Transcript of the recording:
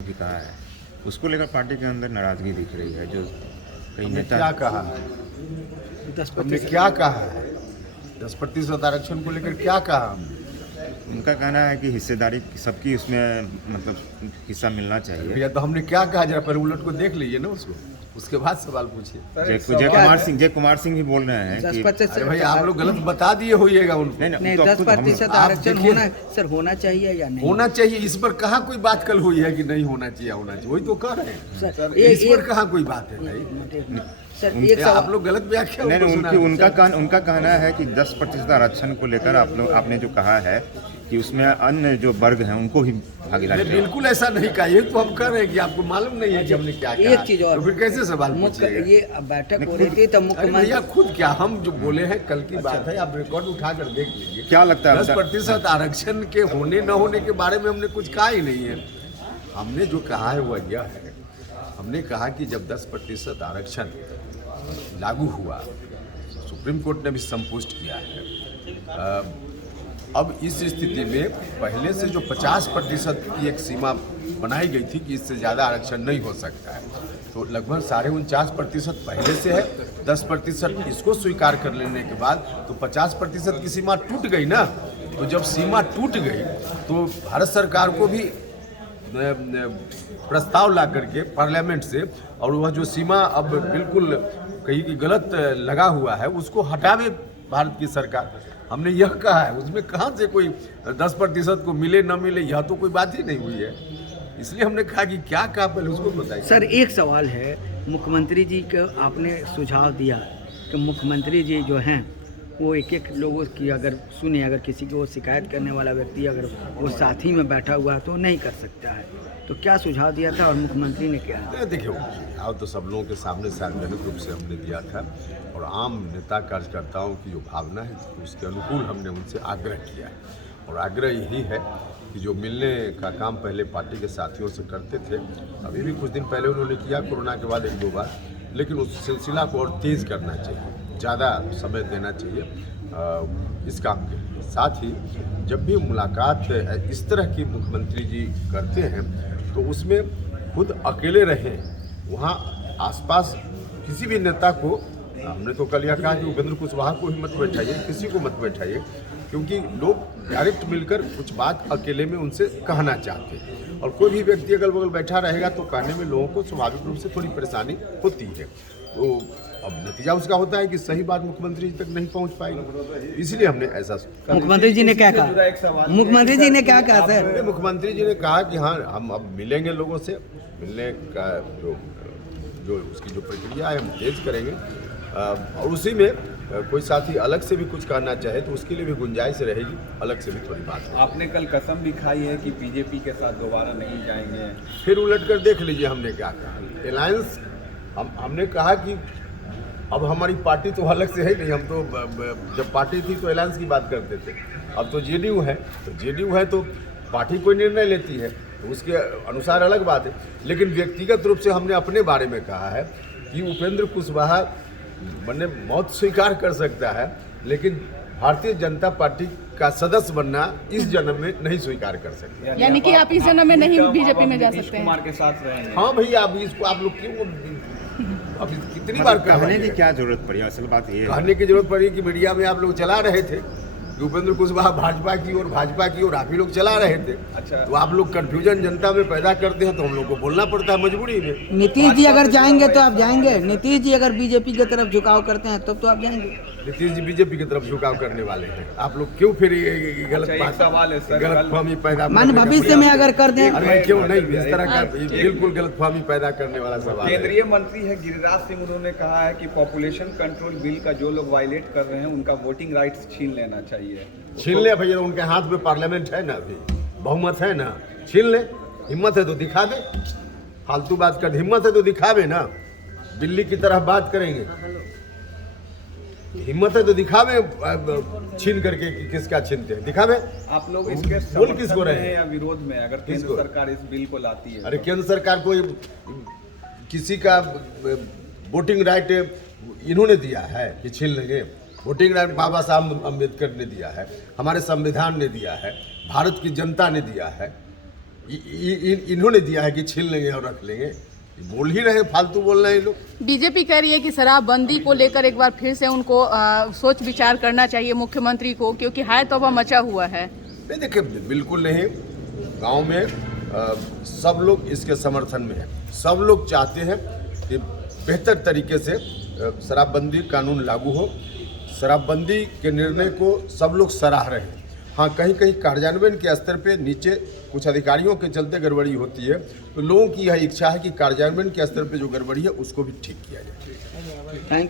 भी कहा है, उसको लेकर पार्टी के अंदर नाराजगी दिख रही है। जो कई हमने नेता क्या कहा है? हमने क्या कहा है? 10% आरक्षण को लेकर क्या कहा हमने? उनका कहना है कि हिस्सेदारी सबकी उसमें मतलब हिस्सा मिलना चाहिए। भैया तो हमने क्या कहा, जरा पहले उलट को देख लीजिए ना उसको, उसके बाद सवाल पूछिए। जय कुमार सिंह भी बोल रहे हैं कि 10% अरे भाई आप लोग गलत बता दिए होइएगा उनको। नहीं, तो 10% आरक्षण होना चाहिए या नहीं होना चाहिए, इस पर कहाँ कोई बात कल हुई है कि नहीं होना चाहिए, होना चाहिए, वही तो कह रहे हैं सर। इस पर कहाँ कोई बात है भाई? सर एक सवाल, आप लोग गलत व्याख्या नहीं, उनका कहना है कि 10% आरक्षण को लेकर आपने जो कहा है कि उसमें अन्य जो वर्ग हैं उनको भी भागीदारी। बिल्कुल ऐसा नहीं कहा, ये तो हम कह रहे हैं कि आपको मालूम नहीं है कि हमने क्या कहा। एक चीज और, तो फिर कैसे सवाल पूछिएगा? ये बैठक हो रही थी तो मुख्यमंत्री भैया खुद क्या, हम जो बोले हैं कल की बात है, आप रिकॉर्ड उठा कर देख लीजिए। क्या लगता है 10% आरक्षण के होने न होने के बारे में हमने कुछ कहा ही नहीं है। हमने जो कहा है वह यह है, हमने कहा कि जब 10% आरक्षण लागू हुआ, सुप्रीम कोर्ट ने भी संपुष्ट किया है। अब इस स्थिति में पहले से जो 50% की एक सीमा बनाई गई थी कि इससे ज़्यादा आरक्षण नहीं हो सकता है, तो लगभग 49.5% पहले से है। 10% इसको स्वीकार कर लेने के बाद तो 50% की सीमा टूट गई ना। तो जब सीमा टूट गई तो भारत सरकार को भी प्रस्ताव ला करके पार्लियामेंट से, और वह जो सीमा अब बिल्कुल कहीं की गलत लगा हुआ है उसको हटावे भारत की सरकार। हमने यह कहा है, उसमें कहाँ से कोई 10% को मिले न मिले, यह तो कोई बात ही नहीं हुई है। इसलिए हमने कहा कि क्या कहा पहले उसको बताइए। सर एक सवाल है, मुख्यमंत्री जी को आपने सुझाव दिया कि मुख्यमंत्री जी जो हैं वो एक लोगों की अगर सुने, अगर किसी को शिकायत करने वाला व्यक्ति अगर वो साथी में बैठा हुआ है तो नहीं कर सकता है, तो क्या सुझाव दिया था और मुख्यमंत्री ने क्या? देखिए, सुझाव तो सब लोगों के सामने सार्वजनिक रूप से हमने दिया था, और आम नेता कार्यकर्ताओं की जो भावना है उसके अनुकूल हमने उनसे आग्रह किया है। और आग्रह यही है कि जो मिलने का काम पहले पार्टी के साथियों से करते थे, अभी भी कुछ दिन पहले उन्होंने किया कोरोना के बाद 1-2 बार, लेकिन उस सिलसिला को और तेज़ करना चाहिए, ज़्यादा समय देना चाहिए इस काम के लिए। साथ ही जब भी मुलाकात इस तरह की मुख्यमंत्री जी करते हैं तो उसमें खुद अकेले रहें, वहाँ आसपास किसी भी नेता को, हमने तो कल यह कहा कि उपेंद्र कुशवाहा को ही मत बैठाइए, किसी को मत बैठाइए, क्योंकि लोग डायरेक्ट मिलकर कुछ बात अकेले में उनसे कहना चाहते हैं, और कोई भी व्यक्ति अगल बगल बैठा रहेगा तो कहने में लोगों को स्वाभाविक रूप से थोड़ी परेशानी होती है। तो अब नतीजा उसका होता है कि सही बात मुख्यमंत्री जी तक नहीं पहुंच पाएगी, इसलिए हमने ऐसा। मुख्यमंत्री जी ने क्या कहा? मुख्यमंत्री जी ने क्या कहा सर? मुख्यमंत्री जी ने कहा कि हाँ, हम अब मिलेंगे लोगों से, मिलने का जो उसकी जो प्रक्रिया है हम तेज करेंगे, और उसी में कोई साथी अलग से भी कुछ कहना चाहे तो उसके लिए भी गुंजाइश रहेगी, अलग से भी थोड़ी बात। आपने कल कसम भी खाई है कि बीजेपी के साथ दोबारा नहीं जाएंगे, फिर उलट कर देख लीजिए हमने क्या कहा। अलायंस हमने कहा कि अब हमारी पार्टी तो अलग से है नहीं, हम तो जब पार्टी थी तो अलायंस की बात करते थे, अब तो जेडीयू है, तो जेडीयू है तो पार्टी कोई निर्णय लेती है तो उसके अनुसार अलग बात है। लेकिन व्यक्तिगत रूप से हमने अपने बारे में कहा है कि उपेंद्र कुशवाहा बनने मौत स्वीकार कर सकता है, लेकिन भारतीय जनता पार्टी का सदस्य बनना इस जन्म में नहीं स्वीकार कर सकते। यानी कि आप इस जन्म में नहीं बीजेपी में जा सकते हैं। कुमार के साथ रहेंगे। हाँ भैया, अब इसको आप लोग क्यों, अब कितनी बार कहने की क्या जरूरत पड़ी? असल बात ये है, कहने की जरूरत पड़ी कि मीडिया में आप लोग चला रहे थे कि उपेंद्र कुशवाहा भाजपा की ओर आप ही लोग चला रहे थे। अच्छा, तो आप लोग कंफ्यूजन जनता में पैदा करते हैं तो हम लोग को बोलना पड़ता है मजबूरी में। नीतीश जी अगर जाएंगे तो आप जाएंगे? नीतीश जी अगर बीजेपी की तरफ झुकाव करते हैं तब तो आप जाएंगे? नीतीश जी बीजेपी की तरफ झुकाव करने वाले हैं, आप लोग क्यों फिर ये गलत एक सवाल है सर, गलतफहमी पैदा मान भविष्य में अगर कर दें? अरे क्यों नहीं, इस तरह का बिल्कुल गलतफहमी पैदा करने वाला सवाल है। केंद्रीय मंत्री है गिरिराज सिंह, उन्होंने कहा है कि पॉपुलेशन कंट्रोल बिल का जो लोग वायलेट कर रहे हैं उनका वोटिंग राइट्स छीन लेना चाहिए। छीन ले भैया, उनके हाथ में पार्लियामेंट है ना, अभी बहुमत है ना, छीन ले। हिम्मत है तो दिखा दे, फालतू बात कर, हिम्मत है तो दिखावे ना। दिल्ली की तरह बात करेंगे, हिम्मत है तो दिखावे, छीन करके किसका छीनते हैं, दिखावे। आप लोग इसके बोल किसको रहे हैं या विरोध में, अगर केंद्र सरकार इस बिल को लाती है? अरे केंद्र सरकार को किसी का वोटिंग राइट इन्होंने दिया है कि छीन लेंगे? वोटिंग राइट बाबा साहब अम्बेडकर ने दिया है, हमारे संविधान ने दिया है, भारत की जनता ने दिया है। इन्होंने दिया है कि छीन लेंगे और रख लेंगे। बोल ही रहे, फालतू बोल रहे हैं ये लोग। बीजेपी कह रही है कि शराबबंदी को लेकर एक बार फिर से उनको सोच विचार करना चाहिए मुख्यमंत्री को, क्योंकि हाय तौबा मचा हुआ है। नहीं देखिए, बिल्कुल नहीं। गांव में सब लोग इसके समर्थन में है। सब लोग चाहते हैं कि बेहतर तरीके से शराबबंदी कानून लागू हो। शराबबंदी के निर्णय को सब लोग सराह रहे हैं। हाँ, कहीं कहीं कार्यान्वयन के स्तर पे नीचे कुछ अधिकारियों के चलते गड़बड़ी होती है, तो लोगों की यह इच्छा है कि कार्यान्वयन के स्तर पे जो गड़बड़ी है उसको भी ठीक किया जाए। Thank you.